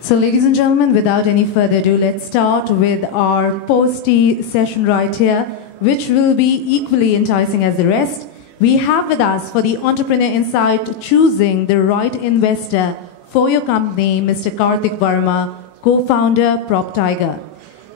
So ladies and gentlemen, without any further ado, let's start with our post-tea session right here, which will be equally enticing as the rest. We have with us for the Entrepreneur Insight, choosing the right investor for your company, Mr. Kartik Varma, co-founder, Proptiger.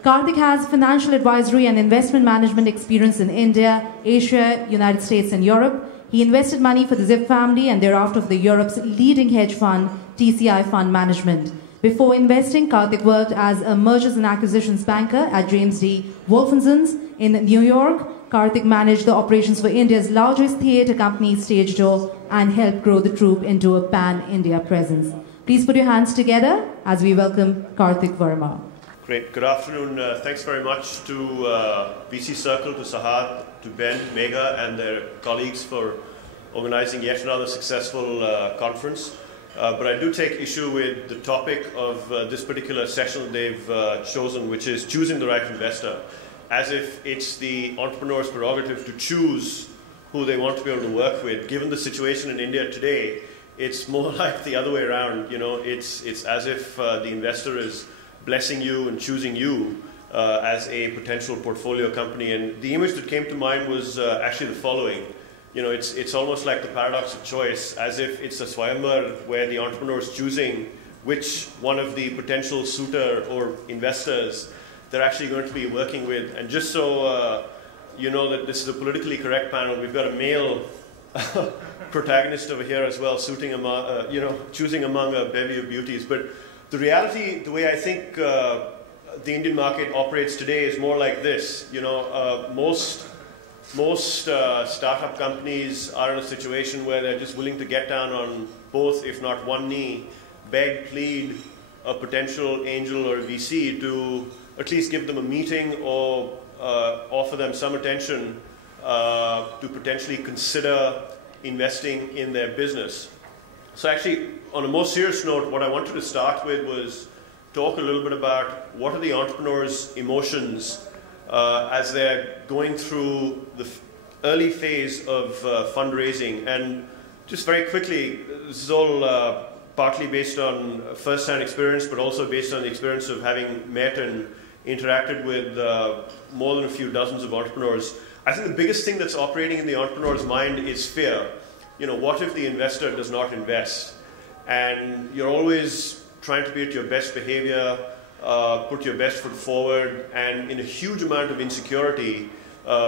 Kartik has financial advisory and investment management experience in India, Asia, United States and Europe. He invested money for the Zip family and thereafter for the Europe's leading hedge fund, TCI Fund Management. Before investing, Kartik worked as a mergers and acquisitions banker at James D. Wolfenson's in New York. Kartik managed the operations for India's largest theatre company, Stage Door, and helped grow the troupe into a pan-India presence. Please put your hands together as we welcome Kartik Varma. Great. Good afternoon. Thanks very much to VC Circle, to Sahad, to Ben, Megha, and their colleagues for organizing yet another successful conference. But I do take issue with the topic of this particular session that they've chosen, which is choosing the right investor, as if it's the entrepreneur's prerogative to choose who they want to be able to work with. Given the situation in India today, it's more like the other way around. You know, it's as if the investor is blessing you and choosing you as a potential portfolio company. And the image that came to mind was actually the following. You know, it's almost like the paradox of choice, as if it's a swayamvar where the entrepreneur is choosing which one of the potential suitor or investors they're actually going to be working with. And just so you know that this is a politically correct panel, we've got a male protagonist over here as well, choosing among a bevy of beauties. But the reality, the way I think the Indian market operates today is more like this. You know, most startup companies are in a situation where they're just willing to get down on both, if not one knee, beg, plead a potential angel or a VC to at least give them a meeting or offer them some attention to potentially consider investing in their business. So actually, on a more serious note, what I wanted to start with was talk a little bit about what are the entrepreneurs' emotions as they're going through the early phase of fundraising. And just very quickly, this is all partly based on first-hand experience, but also based on the experience of having met and interacted with more than a few dozens of entrepreneurs. I think the biggest thing that's operating in the entrepreneur's mind is fear. You know, what if the investor does not invest? And you're always trying to be at your best behavior, put your best foot forward, and in a huge amount of insecurity,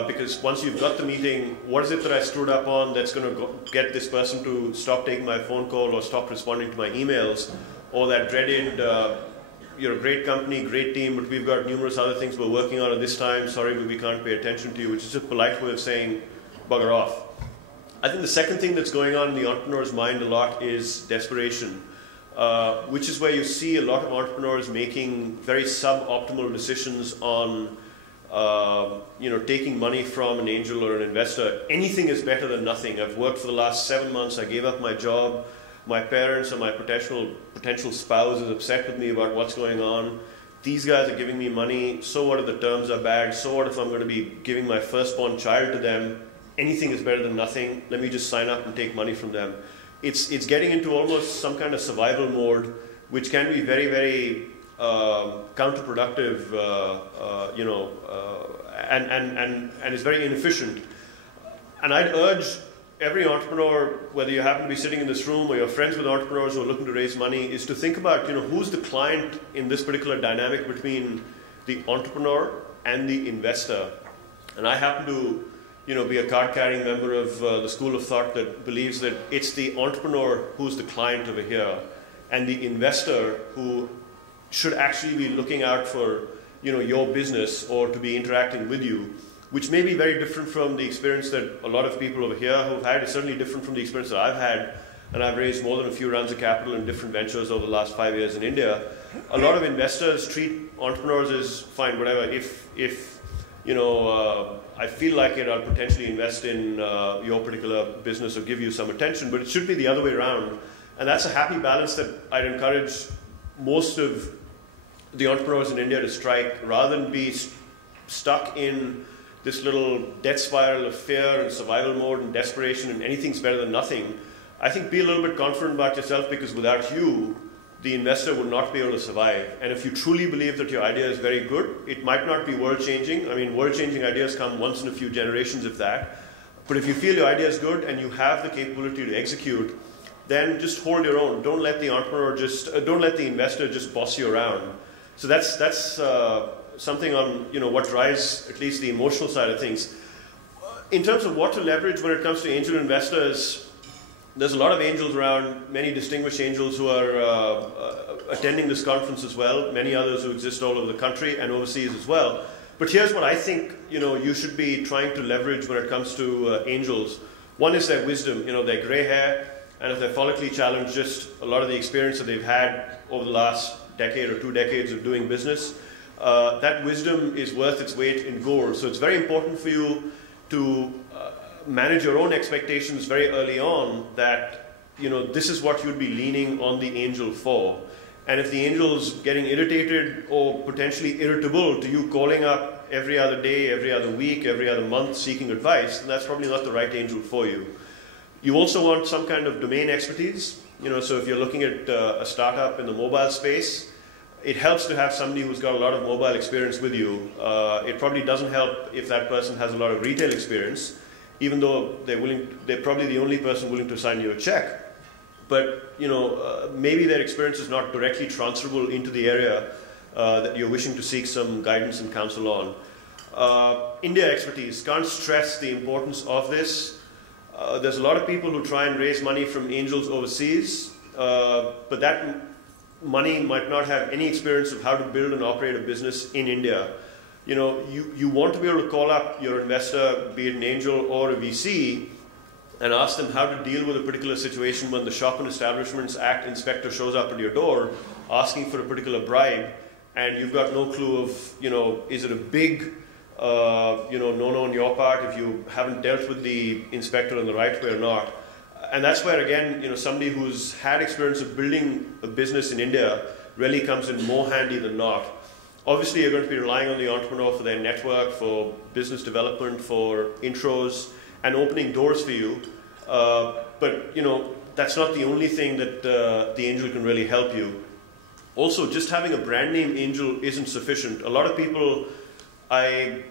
because once you've got the meeting, what is it that I screwed up on that's going to get this person to stop taking my phone call or stop responding to my emails, or that dreaded, you're a great company, great team, but we've got numerous other things we're working on at this time, sorry, but we can't pay attention to you, which is a polite way of saying, bugger off. I think the second thing that's going on in the entrepreneur's mind a lot is desperation. Which is where you see a lot of entrepreneurs making very suboptimal decisions on taking money from an angel or an investor. Anything is better than nothing. I've worked for the last 7 months. I gave up my job. My parents or my potential spouse is upset with me about what's going on. These guys are giving me money. So what if the terms are bad? So what if I'm going to be giving my firstborn child to them? Anything is better than nothing. Let me just sign up and take money from them. It's getting into almost some kind of survival mode, which can be very, very counterproductive, and is very inefficient. And I'd urge every entrepreneur, whether you happen to be sitting in this room or you're friends with entrepreneurs who are looking to raise money, is to think about, who's the client in this particular dynamic between the entrepreneur and the investor. And I happen to be a card-carrying member of the school of thought that believes that it's the entrepreneur who's the client over here, and the investor who should actually be looking out for, your business or to be interacting with you, which may be very different from the experience that a lot of people over here who've had. It's certainly different from the experience that I've had, and I've raised more than a few rounds of capital in different ventures over the last 5 years in India. A lot of investors treat entrepreneurs as, fine, whatever, if I feel like it, I'll potentially invest in your particular business or give you some attention, but it should be the other way around. And that's a happy balance that I'd encourage most of the entrepreneurs in India to strike, rather than be stuck in this little death spiral of fear and survival mode and desperation and anything's better than nothing. I think be a little bit confident about yourself, because without you, the investor would not be able to survive. And if you truly believe that your idea is very good, it might not be world-changing. I mean, world-changing ideas come once in a few generations, if that. But if you feel your idea is good and you have the capability to execute, then just hold your own. Don't let the entrepreneur don't let the investor just boss you around. So that's something on what drives at least the emotional side of things. In terms of what to leverage when it comes to angel investors, there's a lot of angels around, many distinguished angels who are attending this conference as well, many others who exist all over the country and overseas as well. But here's what I think you should be trying to leverage when it comes to angels. One is their wisdom, their gray hair, and if they're follically challenged, just a lot of the experience that they've had over the last decade or 2 decades of doing business. That wisdom is worth its weight in gold. So it's very important for you to manage your own expectations very early on that this is what you'd be leaning on the angel for. And if the angel's getting irritated or potentially irritable to you calling up every other day, every other week, every other month seeking advice, then that's probably not the right angel for you. You also want some kind of domain expertise. So if you're looking at a startup in the mobile space, it helps to have somebody who's got a lot of mobile experience with you. It probably doesn't help if that person has a lot of retail experience, even though they're probably the only person willing to sign you a check. But maybe their experience is not directly transferable into the area that you're wishing to seek some guidance and counsel on. India expertise. Can't stress the importance of this. There's a lot of people who try and raise money from angels overseas, but that money might not have any experience of how to build and operate a business in India. You want to be able to call up your investor, be it an angel or a VC, and ask them how to deal with a particular situation when the Shop and Establishments Act inspector shows up at your door asking for a particular bribe, and you've got no clue of, is it a big no-no on your part if you haven't dealt with the inspector in the right way or not. And that's where, again, somebody who's had experience of building a business in India really comes in more handy than not. Obviously, you're going to be relying on the entrepreneur for their network, for business development, for intros, and opening doors for you. But, that's not the only thing that the angel can really help you. Also, just having a brand name angel isn't sufficient. A lot of people I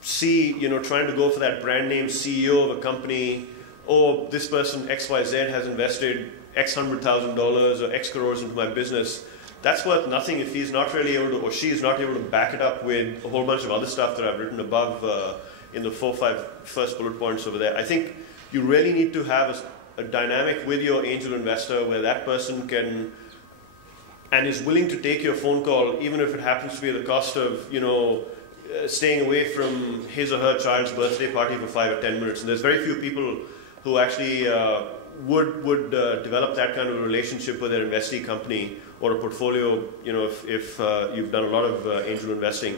see, trying to go for that brand name CEO of a company, or this person XYZ has invested X $100,000 or X crores into my business. That's worth nothing if he's not really able to, or she is not able to back it up with a whole bunch of other stuff that I've written above in the 4 or 5 first bullet points over there. I think you really need to have a dynamic with your angel investor where that person can and is willing to take your phone call, even if it happens to be at the cost of, staying away from his or her child's birthday party for 5 or 10 minutes. And there's very few people who actually would develop that kind of a relationship with their investee company or a portfolio, if you've done a lot of angel investing.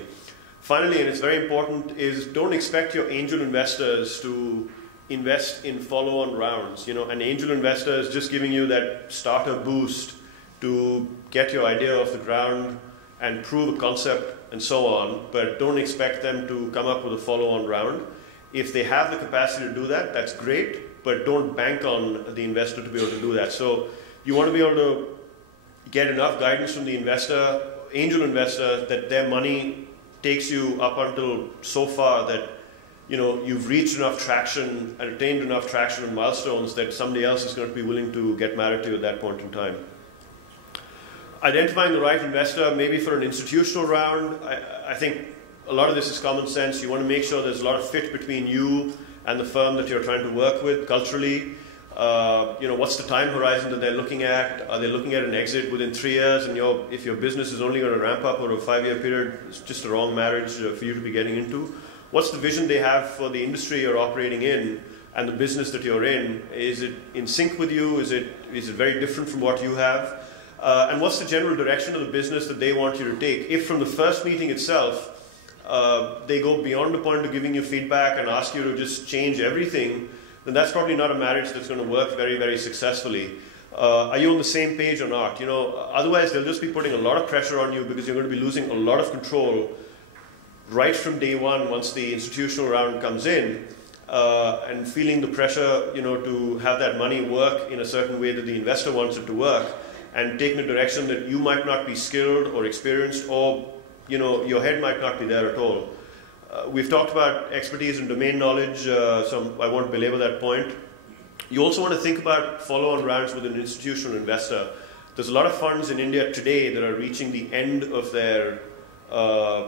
Finally, and it's very important, is don't expect your angel investors to invest in follow-on rounds. An angel investor is just giving you that starter boost to get your idea off the ground and prove a concept and so on, but don't expect them to come up with a follow-on round. If they have the capacity to do that, that's great, but don't bank on the investor to be able to do that. So you want to be able to get enough guidance from the investor, angel investor, that their money takes you up until so far that you've reached enough traction and attained enough traction and milestones that somebody else is going to be willing to get married to you at that point in time. Identifying the right investor, maybe for an institutional round, I think a lot of this is common sense. You want to make sure there's a lot of fit between you and the firm that you're trying to work with culturally. What's the time horizon that they're looking at? Are they looking at an exit within 3 years? And if your business is only going to ramp up over a 5-year period, it's just a wrong marriage for you to be getting into. What's the vision they have for the industry you're operating in and the business that you're in? Is it in sync with you? Is it very different from what you have? And what's the general direction of the business that they want you to take? If from the first meeting itself, they go beyond the point of giving you feedback and ask you to just change everything, then that's probably not a marriage that's going to work very, very successfully. Are you on the same page or not? Otherwise they'll just be putting a lot of pressure on you because you're going to be losing a lot of control right from day one once the institutional round comes in, and feeling the pressure, to have that money work in a certain way that the investor wants it to work. and take in a direction that you might not be skilled or experienced, or your head might not be there at all. We've talked about expertise and domain knowledge, so I won't belabor that point. You also want to think about follow-on rounds with an institutional investor. There's a lot of funds in India today that are reaching the end of their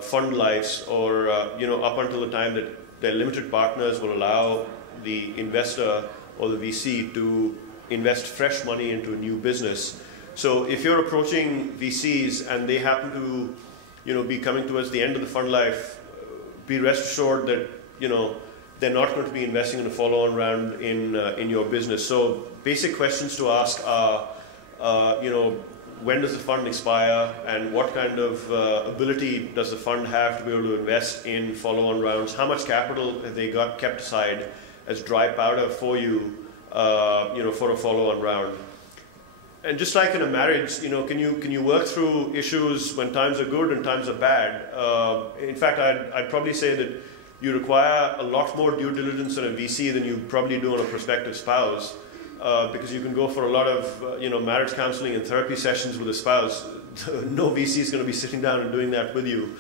fund lives, or up until the time that their limited partners will allow the investor or the VC to invest fresh money into a new business. So if you're approaching VCs and they happen to be coming towards the end of the fund life, be rest assured that they're not going to be investing in a follow-on round in your business. So basic questions to ask are, when does the fund expire, and what kind of ability does the fund have to be able to invest in follow-on rounds? How much capital have they got kept aside as dry powder for you, for a follow-on round? And just like in a marriage, can you work through issues when times are good and times are bad? In fact, I'd probably say that you require a lot more due diligence on a VC than you probably do on a prospective spouse, because you can go for a lot of marriage counseling and therapy sessions with a spouse. No VC is going to be sitting down and doing that with you.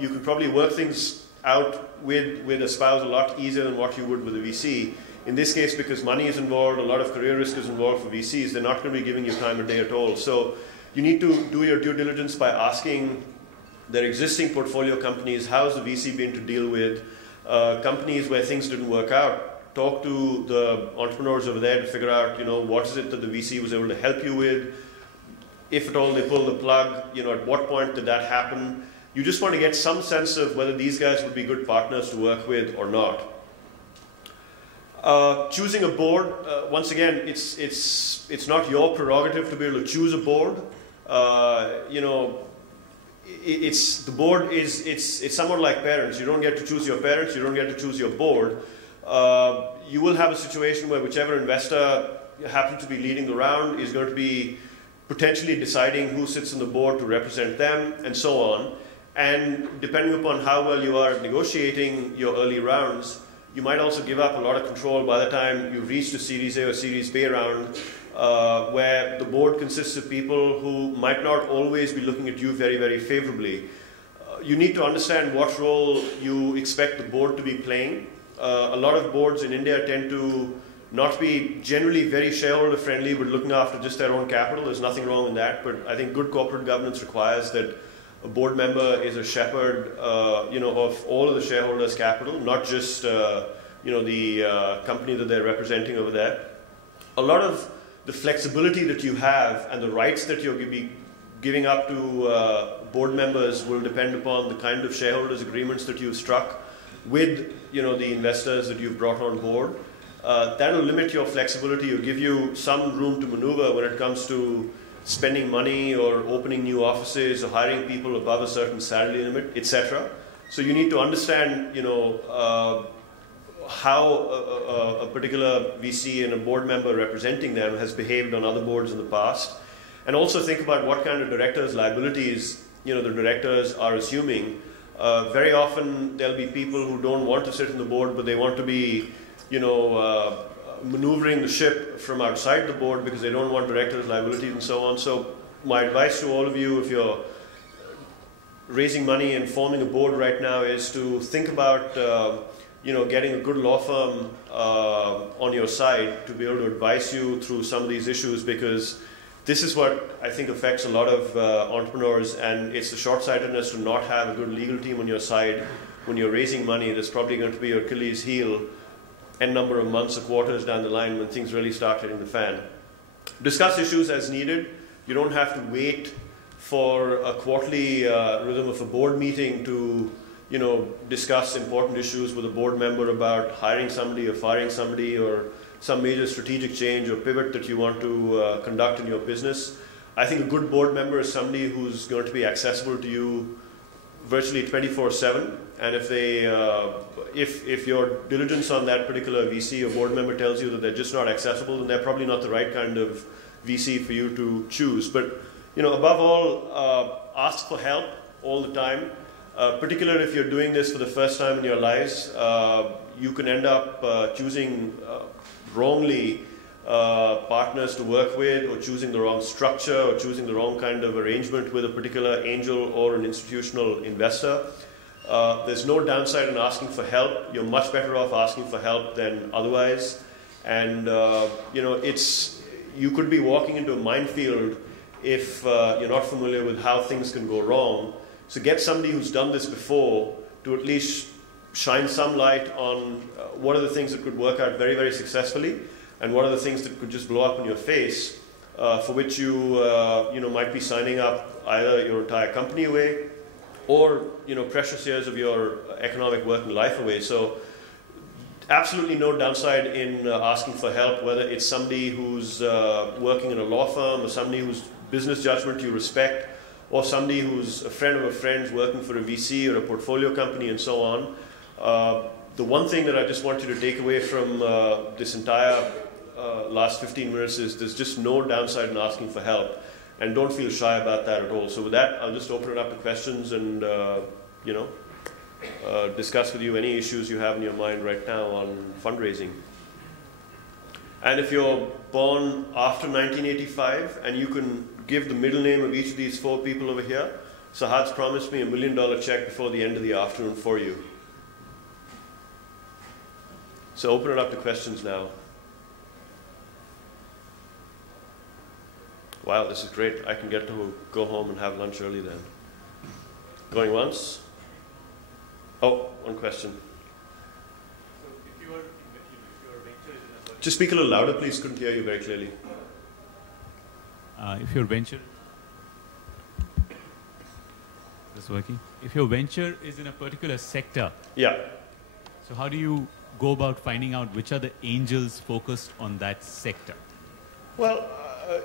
You can probably work things out with a spouse a lot easier than what you would with a VC. In this case, because money is involved, a lot of career risk is involved for VCs, they're not going to be giving you time of day at all. So you need to do your due diligence by asking their existing portfolio companies, how's the VC been to deal with companies where things didn't work out. Talk to the entrepreneurs over there to figure out, what is it that the VC was able to help you with. If at all they pull the plug, at what point did that happen? You just want to get some sense of whether these guys would be good partners to work with or not. Choosing a board, once again, it's not your prerogative to be able to choose a board. The board it's somewhat like parents. You don't get to choose your parents. You don't get to choose your board. You will have a situation where whichever investor happens to be leading the round is going to be potentially deciding who sits on the board to represent them, and so on. And depending upon how well you are at negotiating your early rounds, you might also give up a lot of control by the time you've reached a Series A or Series B round, where the board consists of people who might not always be looking at you very, very favorably. You need to understand what role you expect the board to be playing. A lot of boards in India tend to not be generally very shareholder friendly, but looking after just their own capital. There's nothing wrong with that, but I think good corporate governance requires that a board member is a shepherd, of all of the shareholders' capital, not just, the company that they're representing over there. A lot of the flexibility that you have and the rights that you're giving up to board members will depend upon the kind of shareholders' agreements that you've struck with, the investors that you've brought on board. That will limit your flexibility or give you some room to maneuver when it comes to spending money or opening new offices or hiring people above a certain salary limit, etc. So you need to understand, how a particular VC and a board member representing them has behaved on other boards in the past, and also think about what kind of directors' liabilities, the directors are assuming. Very often there'll be people who don't want to sit on the board, but they want to be, maneuvering the ship from outside the board because they don't want directors' liabilities and so on. So my advice to all of you, if you're raising money and forming a board right now, is to think about getting a good law firm on your side to be able to advise you through some of these issues, because this is what I think affects a lot of entrepreneurs, and it's the short-sightedness to not have a good legal team on your side when you're raising money. That's probably going to be your Achilles heel n number of months or quarters down the line when things really start hitting the fan. Discuss issues as needed. You don't have to wait for a quarterly rhythm of a board meeting to discuss important issues with a board member about hiring somebody or firing somebody or some major strategic change or pivot that you want to conduct in your business. I think a good board member is somebody who's going to be accessible to you virtually 24/7, and if your diligence on that particular VC or board member tells you that they're just not accessible, then they're probably not the right kind of VC for you to choose. But above all, ask for help all the time. Particularly if you're doing this for the first time in your lives, you can end up choosing wrongly partners to work with, or choosing the wrong structure, or choosing the wrong kind of arrangement with a particular angel or an institutional investor. There's no downside in asking for help. You're much better off asking for help than otherwise. And you could be walking into a minefield if you're not familiar with how things can go wrong. So get somebody who's done this before to at least shine some light on what are the things that could work out very, very successfully, and what are the things that could just blow up in your face, for which you might be signing up either your entire company away, or precious years of your economic work and life away. So absolutely no downside in asking for help, whether it's somebody who's working in a law firm, or somebody whose business judgment you respect, or somebody who's a friend of a friend working for a VC or a portfolio company and so on. The one thing that I just want you to take away from this entire last 15 minutes is there's just no downside in asking for help. And don't feel shy about that at all. So with that, I'll just open it up to questions and, discuss with you any issues you have in your mind right now on fundraising. And if you're born after 1985 and you can give the middle name of each of these 4 people over here, Sahad's promised me $1 million check before the end of the afternoon for you. So open it up to questions now. Wow, this is great. I can get to go home and have lunch early then. Going once? Oh, one question. So if your venture is in a... Just speak a little louder, please. Couldn't hear you very clearly. If your venture... Is this working? If your venture is in a particular sector... Yeah. So how do you go about finding out which are the angels focused on that sector? Well,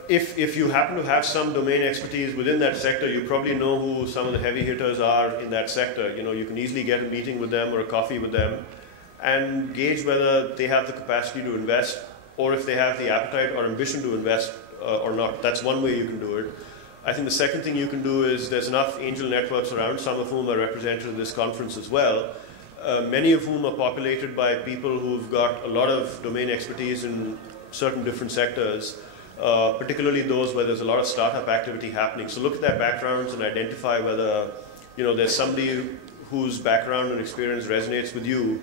if you happen to have some domain expertise within that sector, you probably know who some of the heavy hitters are in that sector. You can easily get a meeting with them or a coffee with them and gauge whether they have the capacity to invest, or if they have the appetite or ambition to invest or not. That's one way you can do it. I think the second thing you can do is there's enough angel networks around, some of whom are represented in this conference as well, many of whom are populated by people who've got a lot of domain expertise in certain different sectors. Particularly those where there's a lot of startup activity happening. So look at their backgrounds and identify whether there's somebody whose background and experience resonates with you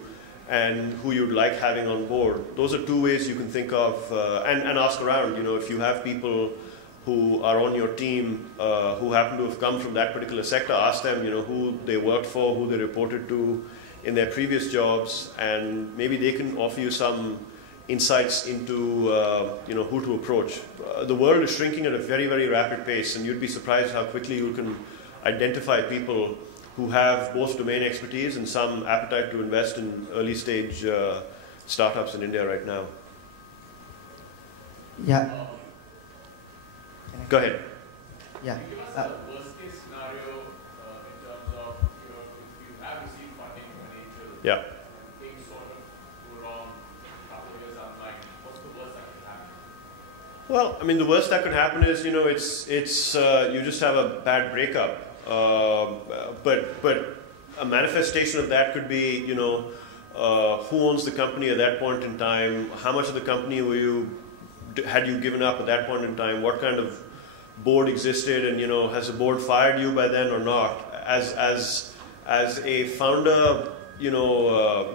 and who you'd like having on board. Those are 2 ways you can think of, and ask around. If you have people who are on your team who happen to have come from that particular sector, ask them who they worked for, who they reported to in their previous jobs, and maybe they can offer you some insights into who to approach. The world is shrinking at a very, very rapid pace, and you'd be surprised how quickly you can identify people who have both domain expertise and some appetite to invest in early stage startups in India right now. Yeah. Go ahead. Yeah. Give us a worst case scenario in terms of if you have received funding from an angel. Yeah. Things sort of go wrong a couple of years down the line. What's the worst that could happen? Well, I mean, the worst that could happen is, you just have a bad breakup. But a manifestation of that could be, who owns the company at that point in time, how much of the company had you given up at that point in time, what kind of board existed, and has the board fired you by then or not? As a founder,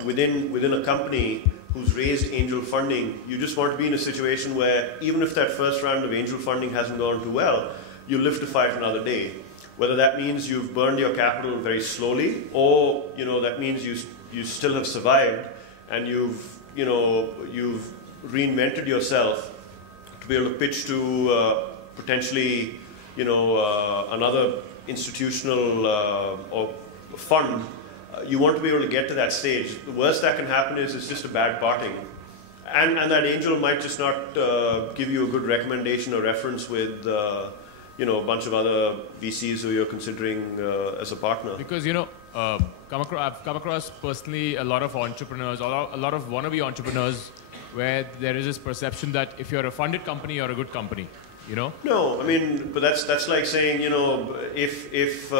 within a company who's raised angel funding, you just want to be in a situation where even if that first round of angel funding hasn't gone too well, you live to fight another day. Whether that means you've burned your capital very slowly, or that means you still have survived and you've reinvented yourself to be able to pitch to potentially another institutional or fund. You want to be able to get to that stage. The worst that can happen is it's just a bad parting. And that angel might just not give you a good recommendation or reference with a bunch of other VCs who you're considering as a partner. Because, I've come across personally a lot of entrepreneurs, a lot of wannabe entrepreneurs, where there is this perception that if you're a funded company, you're a good company, No, I mean, but that's like saying, if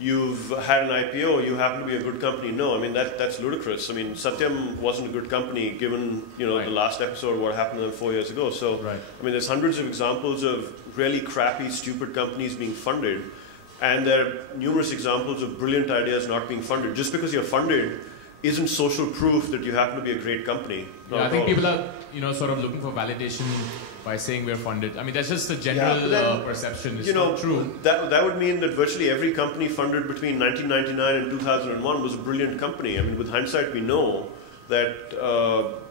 you've had an IPO, you happen to be a good company. No, I mean, that's ludicrous. I mean, Satyam wasn't a good company given, you know, the last episode, what happened to them 4 years ago. So, I mean, there's hundreds of examples of really crappy, stupid companies being funded. And there are numerous examples of brilliant ideas not being funded. Just because you're funded isn't social proof that you happen to be a great company. Yeah, I think people are, you know, sort of looking for validation by saying we're funded. I mean, that's just the general perception. It's not true. That would mean that virtually every company funded between 1999 and 2001 was a brilliant company. I mean, with hindsight, we know that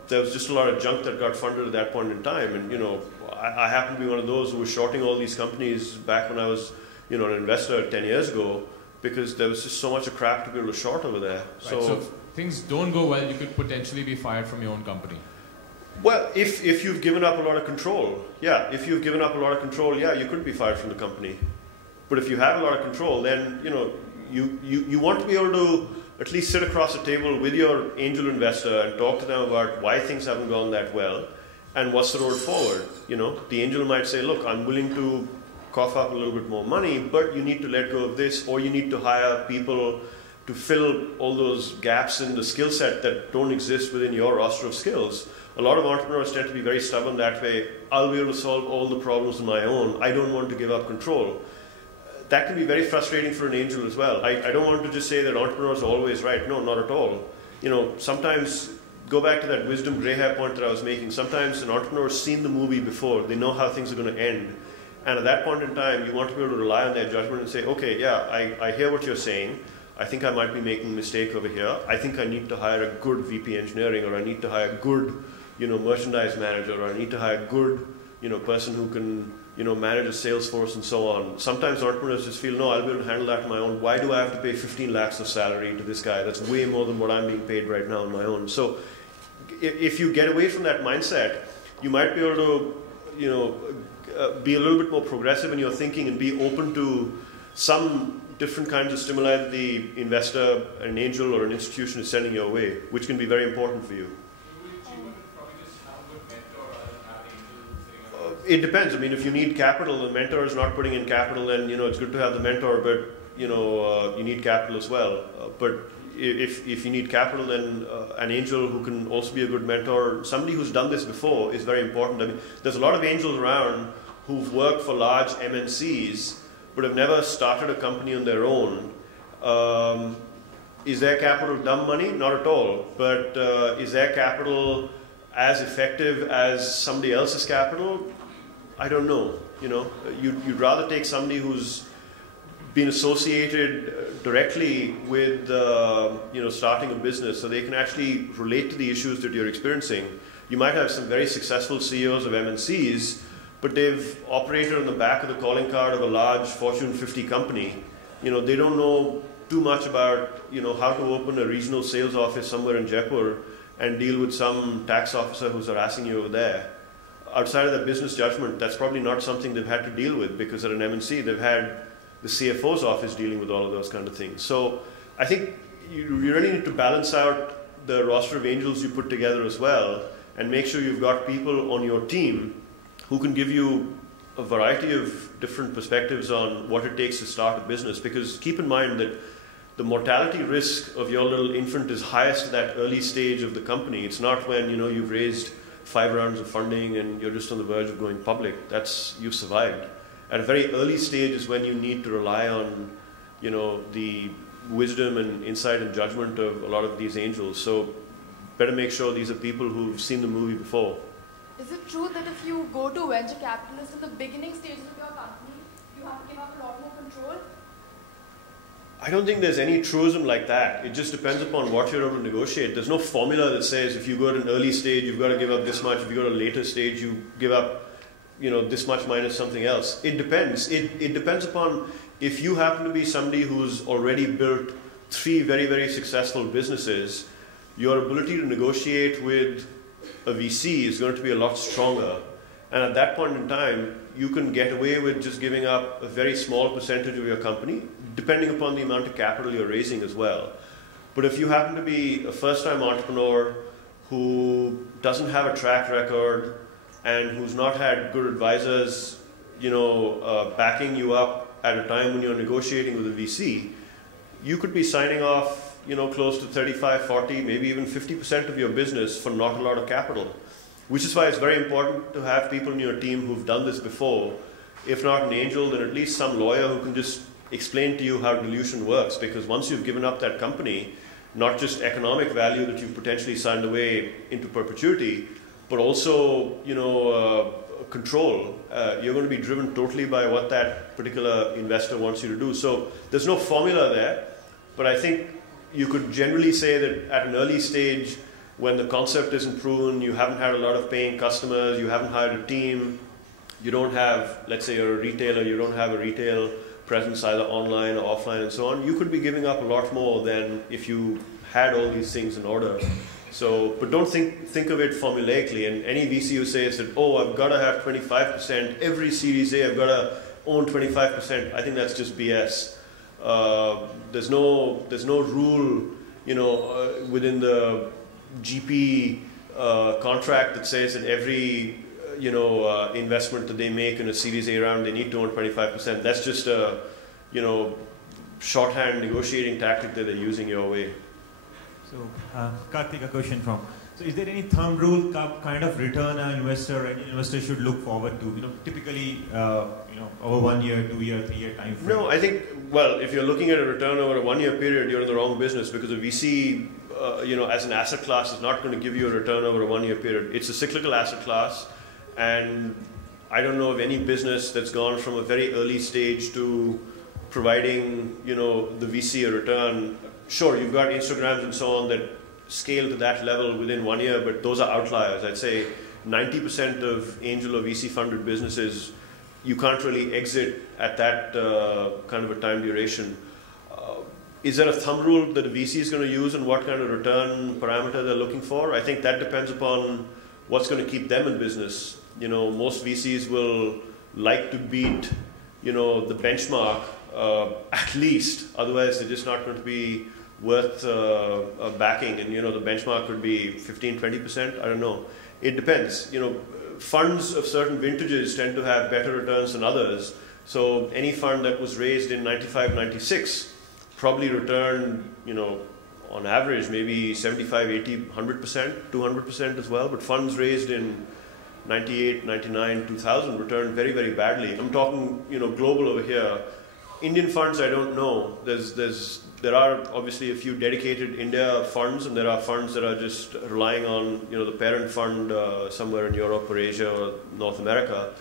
there was just a lot of junk that got funded at that point in time. And, you know, I happen to be one of those who was shorting all these companies back when I was, you know, an investor 10 years ago, because there was just so much crap to be able to short over there. Right. So if things don't go well, you could potentially be fired from your own company. Well, if you've given up a lot of control, yeah. If you've given up a lot of control, yeah, you could be fired from the company. But if you have a lot of control, then, you know, you want to be able to at least sit across the table with your angel investor and talk to them about why things haven't gone that well and what's the road forward. You know, the angel might say, look, I'm willing to cough up a little bit more money, but you need to let go of this, or you need to hire people to fill all those gaps in the skill set that don't exist within your roster of skills. A lot of entrepreneurs tend to be very stubborn that way. I'll be able to solve all the problems on my own. I don't want to give up control. That can be very frustrating for an angel as well. I don't want to just say that entrepreneurs are always right. No, not at all. You know, sometimes, go back to that wisdom gray hair point that I was making, sometimes an entrepreneur's seen the movie before. They know how things are going to end. And at that point in time, you want to be able to rely on their judgment and say, okay, yeah, I hear what you're saying. I think I might be making a mistake over here. I think I need to hire a good VP engineering, or I need to hire a good, you know, merchandise manager, or I need to hire a good, you know, person who can, you know, manage a sales force and so on. Sometimes entrepreneurs just feel, no, I'll be able to handle that on my own. Why do I have to pay 15 lakhs of salary to this guy? That's way more than what I'm being paid right now on my own. So if you get away from that mindset, you might be able to, you know, be a little bit more progressive in your thinking and be open to some different kinds of stimuli that the investor, an angel, or an institution is sending your way, which can be very important for you. It depends. I mean, if you need capital, the mentor is not putting in capital, then, you know, it's good to have the mentor, but, you know, you need capital as well. But if you need capital, then an angel who can also be a good mentor, somebody who's done this before, is very important. I mean, there's a lot of angels around who've worked for large MNCs, but have never started a company on their own. Is their capital dumb money? Not at all. But is their capital as effective as somebody else's capital? I don't know. You know, you'd rather take somebody who's been associated directly with you know, starting a business, so they can actually relate to the issues that you're experiencing. You might have some very successful CEOs of MNCs, but they've operated on the back of the calling card of a large Fortune 50 company. You know, they don't know too much about, you know, how to open a regional sales office somewhere in Jaipur and deal with some tax officer who's harassing you over there. Outside of that business judgment, that's probably not something they've had to deal with, because at an MNC they've had the CFO's office dealing with all of those kind of things. So I think you really need to balance out the roster of angels you put together as well, and make sure you've got people on your team who can give you a variety of different perspectives on what it takes to start a business. Because keep in mind that the mortality risk of your little infant is highest at that early stage of the company. It's not when, you know, you've raised 5 rounds of funding and you're just on the verge of going public. That's, you've survived. At a very early stage is when you need to rely on, you know, the wisdom and insight and judgment of a lot of these angels. So better make sure these are people who've seen the movie before. Is it true that if you go to venture capitalists in the beginning stages of your company, you have to give up a lot more control? I don't think there's any truism like that. It just depends upon what you're able to negotiate. There's no formula that says if you go at an early stage, you've got to give up this much. If you go to a later stage, you give up, you know, this much minus something else. It depends. It depends upon if you happen to be somebody who's already built 3 very, very successful businesses, your ability to negotiate with a VC is going to be a lot stronger. And at that point in time, you can get away with just giving up a very small percentage of your company, depending upon the amount of capital you're raising as well. But if you happen to be a first-time entrepreneur who doesn't have a track record and who's not had good advisors, you know, backing you up at a time when you're negotiating with a VC, you could be signing off, close to 35, 40, maybe even 50% of your business for not a lot of capital. Which is why it's very important to have people in your team who've done this before. If not an angel, then at least some lawyer who can just explain to you how dilution works. Because once you've given up that company, not just economic value that you've potentially signed away into perpetuity, but also, control. You're going to be driven totally by what that particular investor wants you to do. So there's no formula there, but I think you could generally say that at an early stage, when the concept isn't proven, you haven't had a lot of paying customers, you haven't hired a team, you don't have, let's say you're a retailer, you don't have a retail presence either online or offline and so on, you could be giving up a lot more than if you had all these things in order. So, but don't think of it formulaically. And any VC who says that, I've got to have 25%, every Series A I've got to own 25%, I think that's just BS. There's no rule, within the GP contract that says that every investment that they make in a Series A round, they need to own 25%. That's just a shorthand negotiating tactic that they're using your way. So, Kartik, a question from. So, is there any thumb rule kind of return an investor should look forward to? Typically, over 1 year, 2 year, 3 year time frame. No, I think if you're looking at a return over a 1 year period, you're in the wrong business because a VC, as an asset class, is not going to give you a return over a 1 year period. It's a cyclical asset class, and I don't know of any business that's gone from a very early stage to providing, the VC a return. Sure, you've got Instagrams and so on that scale to that level within 1 year, but those are outliers. I'd say 90% of angel or VC funded businesses, you can't really exit at that kind of a time duration. Is there a thumb rule that a VC is going to use and what kind of return parameter they're looking for? I think that depends upon what's going to keep them in business. Most VCs will like to beat, the benchmark at least. Otherwise, they're just not going to be worth backing. And, the benchmark could be 15, 20%. I don't know. It depends. Funds of certain vintages tend to have better returns than others. So any fund that was raised in 95, 96 probably returned, on average, maybe 75, 80, 100%, 200% as well. But funds raised in 98, 99, 2000 returned very, very badly. I'm talking, global over here. Indian funds, I don't know. There are obviously a few dedicated India funds, and there are funds that are just relying on, the parent fund somewhere in Europe or Asia or North America.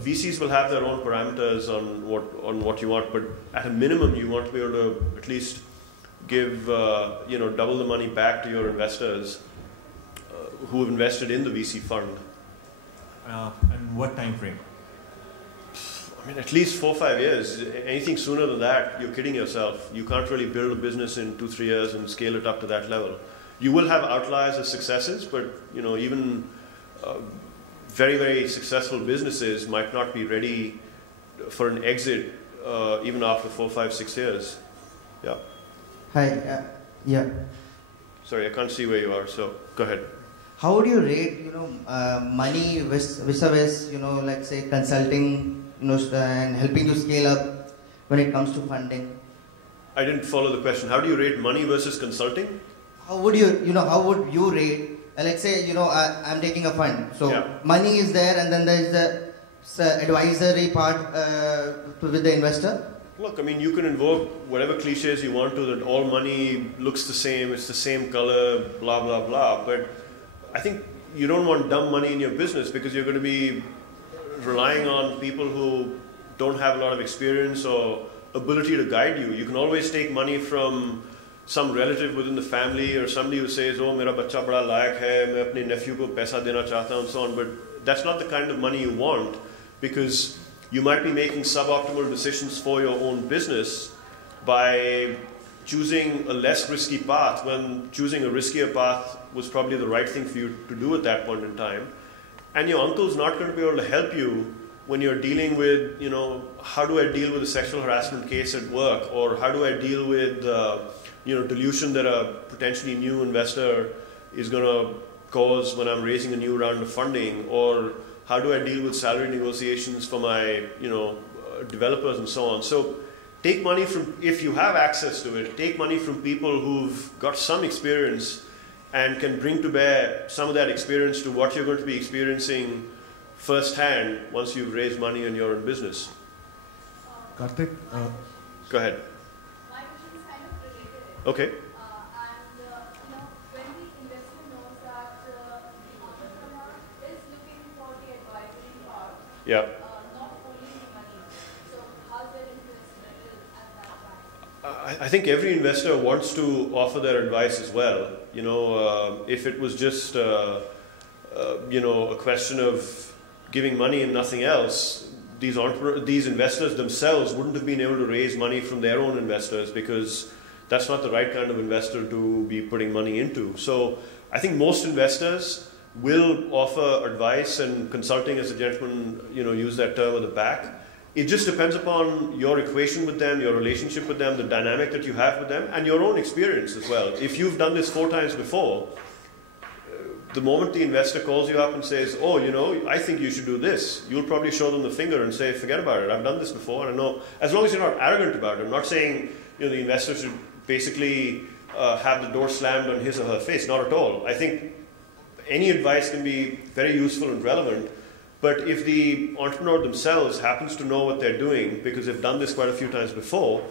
VCs will have their own parameters on what you want, but at a minimum, you want to be able to at least give, double the money back to your investors who have invested in the VC fund. And what time frame? At least 4 or 5 years. Anything sooner than that, you're kidding yourself. You can't really build a business in 2 or 3 years and scale it up to that level. You will have outliers as successes, but even very, very successful businesses might not be ready for an exit even after 4, 5, 6 years. Yeah. Hi. Yeah. Sorry, I can't see where you are, so go ahead. How would you rate, money vis-a-vis, like say consulting, and helping to scale up when it comes to funding? I didn't follow the question. How do you rate money versus consulting? How would how would you rate? Let's say, I'm taking a fund. So yeah. Money is there, and then there is the advisory part with the investor. Look, you can invoke whatever cliches you want to, that all money looks the same, it's the same color, blah, blah, blah. But I think you don't want dumb money in your business because you're going to be relying on people who don't have a lot of experience or ability to guide you. You can always take money from some relative within the family or somebody who says, mera bacha bada layak hai, main apne nephew ko paisa dena chahta hu, and so on. But that's not the kind of money you want, because you might be making suboptimal decisions for your own business by choosing a less risky path when choosing a riskier path was probably the right thing for you to do at that point in time. And your uncle's not going to be able to help you when you're dealing with, how do I deal with a sexual harassment case at work? Or how do I deal with, dilution that a potentially new investor is going to cause when I'm raising a new round of funding? Or how do I deal with salary negotiations for my, developers and so on? So take money from, if you have access to it, take money from people who've got some experience and can bring to bear some of that experience to what you're going to be experiencing firsthand once you've raised money and you're in business. Kartik? Go ahead. My question is kind of related. Okay. When the investor knows that the entrepreneur is looking for the advisory part, Yeah. not only the money. So how's their interest level at that time? I think every investor wants to offer their advice as well. If it was just, a question of giving money and nothing else, these investors themselves wouldn't have been able to raise money from their own investors, because that's not the right kind of investor to be putting money into. So I think most investors will offer advice and consulting, as the gentleman used that term at the back. It just depends upon your equation with them, your relationship with them, the dynamic that you have with them, and your own experience as well. If you've done this 4 times before, the moment the investor calls you up and says, oh, I think you should do this, you'll probably show them the finger and say, forget about it, I've done this before, and I know. As long as you're not arrogant about it. I'm not saying the investor should basically have the door slammed on his or her face, not at all. I think any advice can be very useful and relevant, but if the entrepreneur themselves happens to know what they're doing, because they've done this quite a few times before,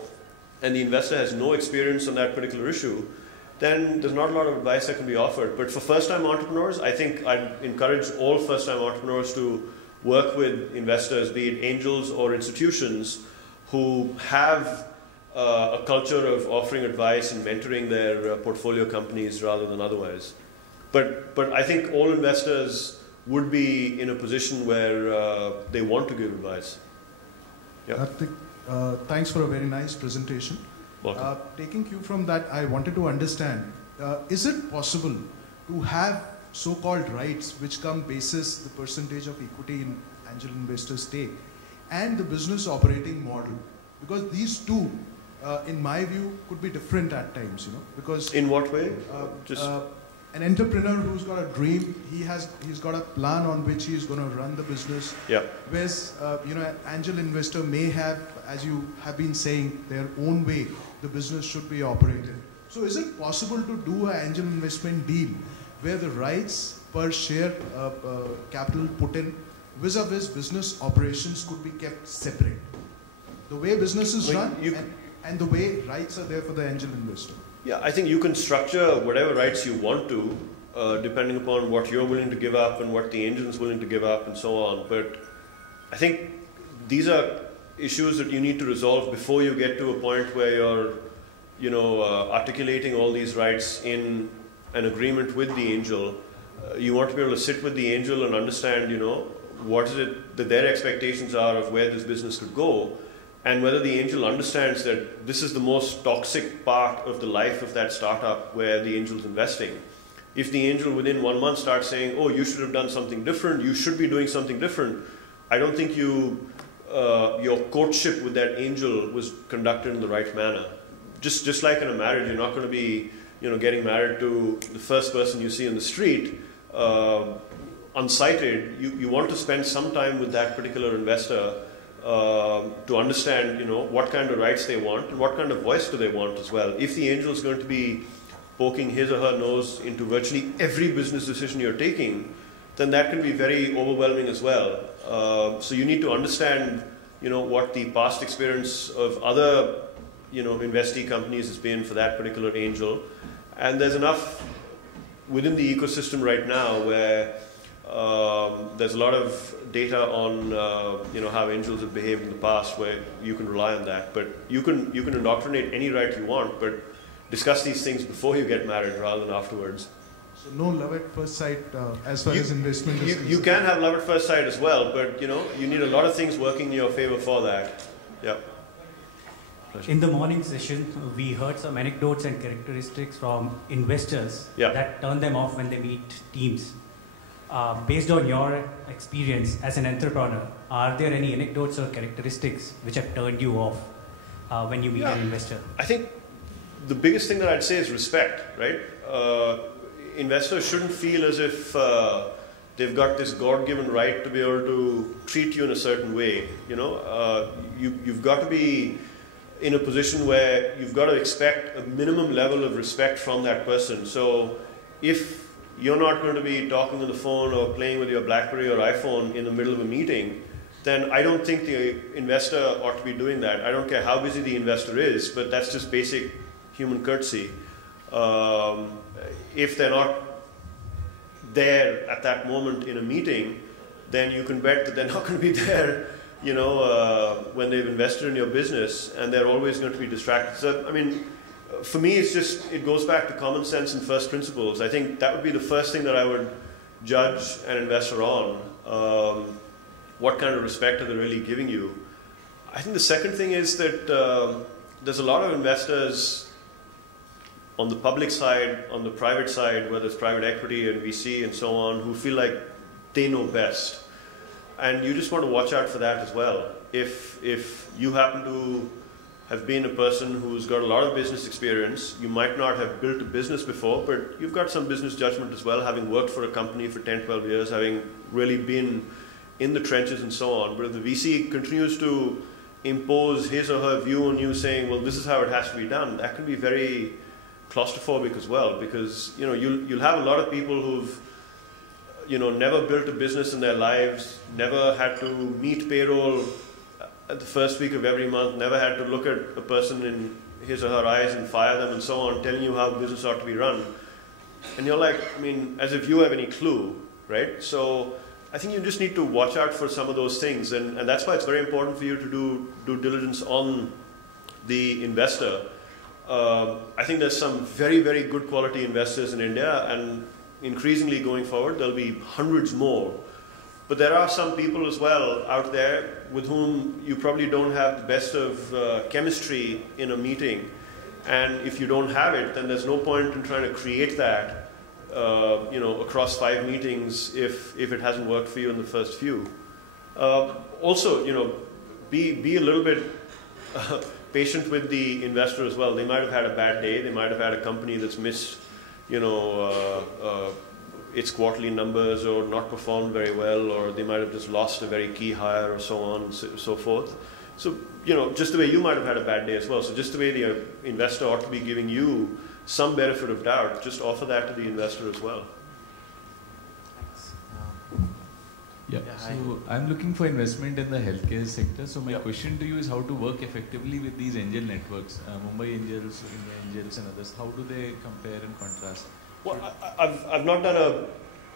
and the investor has no experience on that particular issue, then there's not a lot of advice that can be offered. But for first-time entrepreneurs, I think I'd encourage all first-time entrepreneurs to work with investors, be it angels or institutions, who have a culture of offering advice and mentoring their portfolio companies rather than otherwise. But I think all investors would be in a position where they want to give advice. Yeah. Kartik, thanks for a very nice presentation. Welcome. Taking cue from that, I wanted to understand, is it possible to have so-called rights which come basis the percentage of equity in angel investors take and the business operating model? Because these two, in my view, could be different at times, because... In what way? An entrepreneur who's got a dream, he's got a plan on which he's going to run the business. Yeah. Whereas, an angel investor may have, as you have been saying, their own way the business should be operated. So is it possible to do an angel investment deal where the rights per share capital put in vis-a-vis business operations could be kept separate? The way business is run and the way rights are there for the angel investor. Yeah, I think you can structure whatever rights you want to, depending upon what you're willing to give up and what the angel is willing to give up and so on. But I think these are issues that you need to resolve before you get to a point where you're, articulating all these rights in an agreement with the angel. You want to be able to sit with the angel and understand, what is it that their expectations are of where this business could go, and whether the angel understands that this is the most toxic part of the life of that startup where the angel's investing. If the angel within 1 month starts saying, oh, you should have done something different, you should be doing something different, I don't think your courtship with that angel was conducted in the right manner. Just like in a marriage, you're not going to be getting married to the first person you see on the street, unsighted. You want to spend some time with that particular investor to understand, what kind of rights they want and what kind of voice do they want as well. If the angel is going to be poking his or her nose into virtually every business decision you're taking, then that can be very overwhelming as well. So you need to understand, what the past experience of other, investee companies has been for that particular angel. And there's enough within the ecosystem right now where there's a lot of data on how angels have behaved in the past, where you can rely on that. But you can indoctrinate any right you want, but discuss these things before you get married rather than afterwards. So no love at first sight as far as investment is concerned. You can have love at first sight as well, but you need a lot of things working in your favor for that. Yeah. In the morning session, we heard some anecdotes and characteristics from investors that turn them off when they meet teams. Based on your experience as an entrepreneur, are there any anecdotes or characteristics which have turned you off when you meet an investor? I think the biggest thing that I'd say is respect, right? Investors shouldn't feel as if they've got this God-given right to be able to treat you in a certain way. You've got to be in a position where you've got to expect a minimum level of respect from that person. So if you're not going to be talking on the phone or playing with your BlackBerry or iPhone in the middle of a meeting, then I don't think the investor ought to be doing that. I don't care how busy the investor is, but that's just basic human courtesy. If they're not there at that moment in a meeting, then you can bet that they're not going to be there, when they've invested in your business, and they're always going to be distracted. So, I mean, for me, it goes back to common sense and first principles. I think that would be the first thing that I would judge an investor on. What kind of respect are they really giving you? I think the second thing is that there's a lot of investors on the public side, on the private side, whether it's private equity and VC and so on, who feel like they know best. And you just want to watch out for that as well. If you happen to have been a person who's got a lot of business experience, you might not have built a business before, but you've got some business judgment as well, having worked for a company for 10, 12 years, having really been in the trenches and so on. But if the VC continues to impose his or her view on you saying, well, this is how it has to be done, that can be very claustrophobic as well, because you'll have a lot of people who've never built a business in their lives, never had to meet payroll at the first week of every month, never had to look at a person in his or her eyes and fire them and so on, telling you how business ought to be run. And you're like, I mean, as if you have any clue, right? So I think you just need to watch out for some of those things, and that's why it's very important for you to do due diligence on the investor. I think there's some very, very good quality investors in India, and increasingly going forward, there'll be hundreds more. But there are some people as well out there with whom you probably don't have the best of chemistry in a meeting. And if you don't have it, then there's no point in trying to create that, across 5 meetings if it hasn't worked for you in the first few. Also, be a little bit patient with the investor as well. They might have had a bad day. They might have had a company that's missed its quarterly numbers or not performed very well, or they might have just lost a very key hire or so on and so forth. So, just the way you might have had a bad day as well. So just the way the investor ought to be giving you some benefit of doubt, just offer that to the investor as well. Thanks. So I'm looking for investment in the healthcare sector. So my question to you is how to work effectively with these angel networks, Mumbai Angels, India Angels and others. How do they compare and contrast? Well, I've not done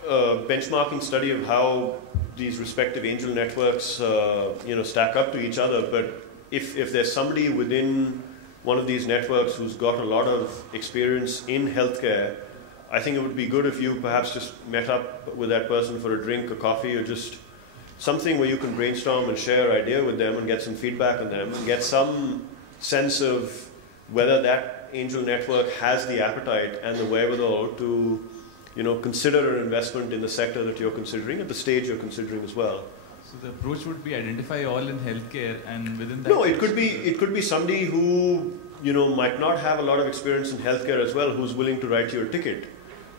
a benchmarking study of how these respective angel networks stack up to each other, but if there's somebody within one of these networks who's got a lot of experience in healthcare, I think it would be good if you perhaps just met up with that person for a drink, a coffee, or just something where you can brainstorm and share an idea with them and get some feedback on them and get some sense of whether that angel network has the appetite and the wherewithal to consider an investment in the sector that you're considering at the stage you're considering as well. So the approach would be identify all in healthcare, and within that... No, it could be somebody who might not have a lot of experience in healthcare as well, who's willing to write you a ticket.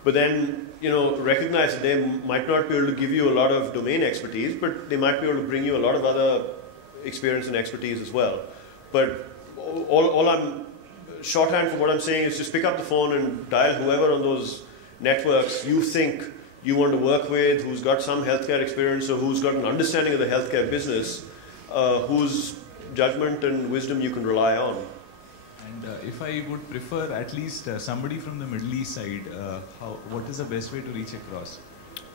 But then, recognize that they might not be able to give you a lot of domain expertise, but they might be able to bring you a lot of other experience and expertise as well. But all I'm shorthand for what I'm saying is just pick up the phone and dial whoever on those networks you think you want to work with, who's got some healthcare experience or who's got an understanding of the healthcare business, whose judgment and wisdom you can rely on. And if I would prefer at least somebody from the Middle East side, what is the best way to reach across?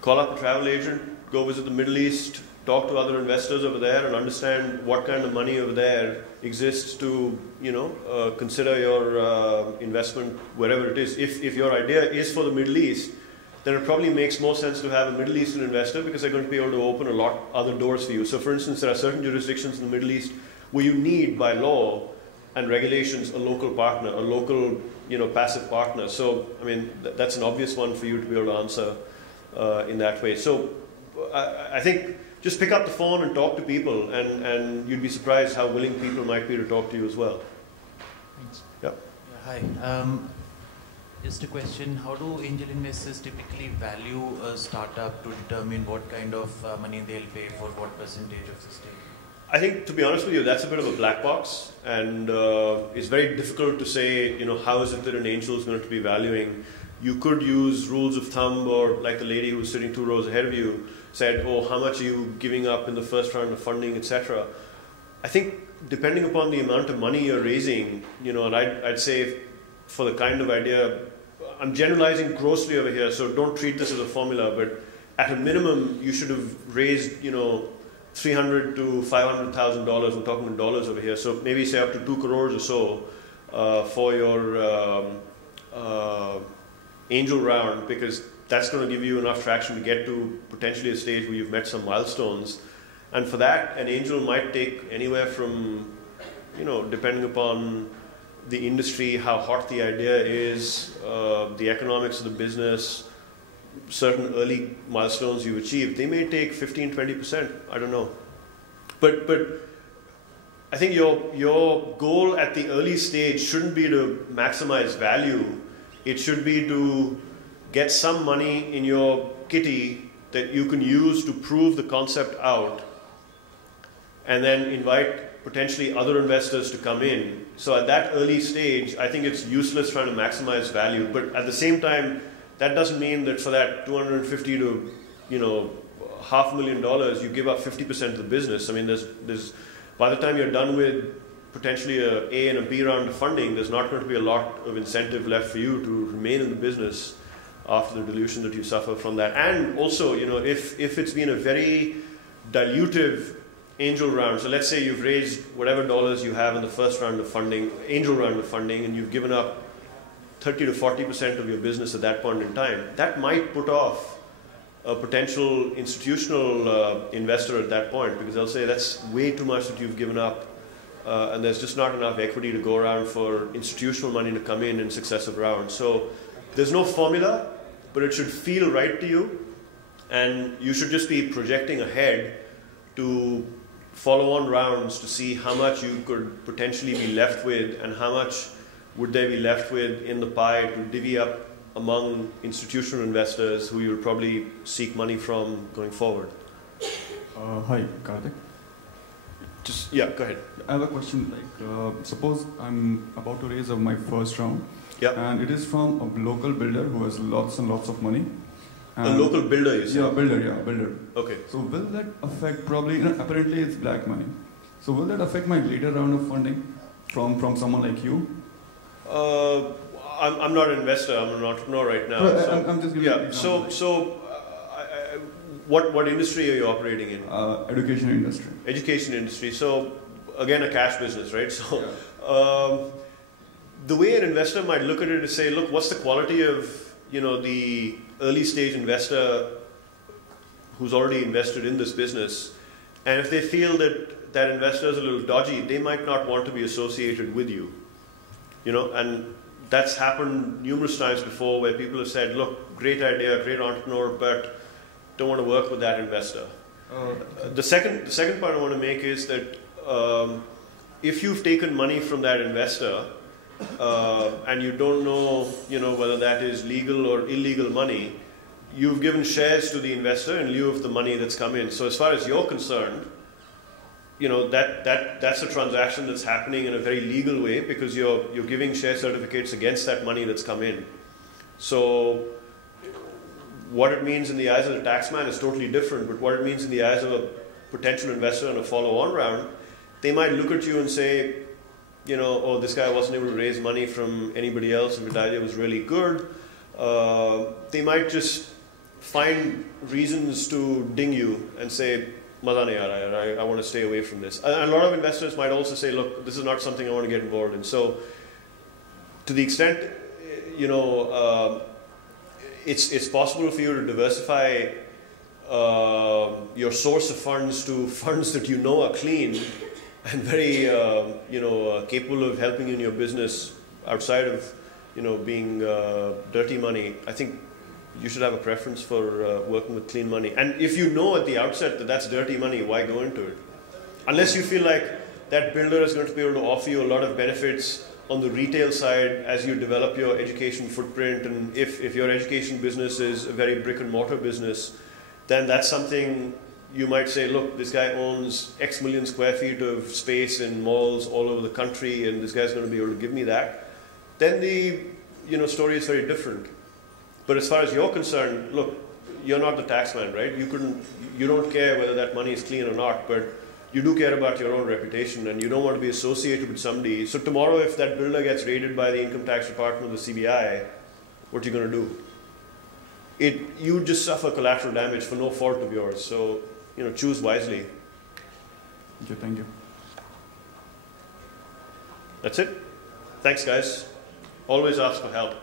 Call up a travel agent, go visit the Middle East, talk to other investors over there and understand what kind of money over there exists to, consider your investment wherever it is. If your idea is for the Middle East, then it probably makes more sense to have a Middle Eastern investor because they're going to be able to open a lot other doors for you. So for instance, there are certain jurisdictions in the Middle East where you need by law and regulations a local partner, a local passive partner. So I mean that's an obvious one for you to be able to answer in that way. So I think just pick up the phone and talk to people, and you'd be surprised how willing people might be to talk to you as well. Thanks. Yeah. Hi. Just a question, how do angel investors typically value a startup to determine what kind of money they'll pay for what percentage of the stake? I think, to be honest with you, that's a bit of a black box, and it's very difficult to say, how is it that an angel is going to be valuing. You could use rules of thumb, or like the lady who's sitting 2 rows ahead of you said, oh, how much are you giving up in the first round of funding, etc. I think depending upon the amount of money you're raising, and I'd say for the kind of idea, I'm generalizing grossly over here, so don't treat this as a formula, but at a minimum, you should have raised, $300,000 to $500,000. I'm talking in dollars over here. So maybe say up to 2 crores or so for your angel round, because that's going to give you enough traction to get to potentially a stage where you've met some milestones. And for that, an angel might take anywhere from, depending upon the industry, how hot the idea is, the economics of the business, certain early milestones you've achieved, they may take 15-20%. I don't know. But I think your goal at the early stage shouldn't be to maximize value. It should be to get some money in your kitty that you can use to prove the concept out, and then invite potentially other investors to come in. So at that early stage, I think it's useless trying to maximize value. But at the same time, that doesn't mean that for that $250 to $500,000, you give up 50% of the business. I mean, there's by the time you're done with potentially a A and a B round of funding, there's not going to be a lot of incentive left for you to remain in the business after the dilution that you suffer from that. And also, if it's been a very dilutive angel round, so let's say you've raised whatever dollars you have in the first round of funding, angel round of funding, and you've given up 30 to 40% of your business at that point in time, that might put off a potential institutional investor at that point, because they'll say that's way too much that you've given up, and there's just not enough equity to go around for institutional money to come in successive rounds. So there's no formula, but it should feel right to you, and you should just be projecting ahead to follow-on rounds to see how much you could potentially be left with, and how much would they be left with in the pie to divvy up among institutional investors who you'll probably seek money from going forward. Hi, Kartik. Yeah, go ahead. I have a question. Suppose I'm about to raise my first round, and it is from a local builder who has lots and lots of money. A local builder, you said? Yeah, builder. Okay. So will that affect, probably, apparently it's black money. So will that affect my later round of funding from someone like you? I'm not an investor. I'm an entrepreneur right now. I'm just giving an example. What industry are you operating in? Education industry. Education industry. So again, a cash business, right? So the way an investor might look at it is say, look, what's the quality of the early stage investor who's already invested in this business, and if they feel that that investor is a little dodgy, they might not want to be associated with you. And that's happened numerous times before, where people have said, look, great idea, great entrepreneur, but don't want to work with that investor. The second point I want to make is that if you've taken money from that investor and you don't know, whether that is legal or illegal money, you've given shares to the investor in lieu of the money that's come in. So as far as you're concerned, that's a transaction that's happening in a very legal way, because you're giving share certificates against that money that's come in. So what it means in the eyes of the taxman is totally different, but what it means in the eyes of a potential investor in a follow-on round, they might look at you and say, oh, this guy wasn't able to raise money from anybody else, and the idea was really good. They might just find reasons to ding you and say, Maza nahi aa raha hai, I want to stay away from this. And a lot of investors might also say, look, this is not something I want to get involved in. So to the extent, it's possible for you to diversify your source of funds to funds that are clean and very capable of helping you in your business outside of being dirty money. I think you should have a preference for working with clean money. And if you know at the outset that that's dirty money, why go into it? Unless you feel like that builder is going to be able to offer you a lot of benefits on the retail side as you develop your education footprint, and if your education business is a very brick and mortar business, then that's something you might say, look, this guy owns X million square feet of space in malls all over the country, and this guy's going to be able to give me that. Then the story is very different. But as far as you're concerned, look, you're not the taxman, right? You don't care whether that money is clean or not, but you do care about your own reputation, and you don't want to be associated with somebody. So tomorrow, if that builder gets raided by the income tax department or the CBI, what are you going to do? You just suffer collateral damage for no fault of yours. So, choose wisely. Okay, thank you. That's it. Thanks, guys. Always ask for help.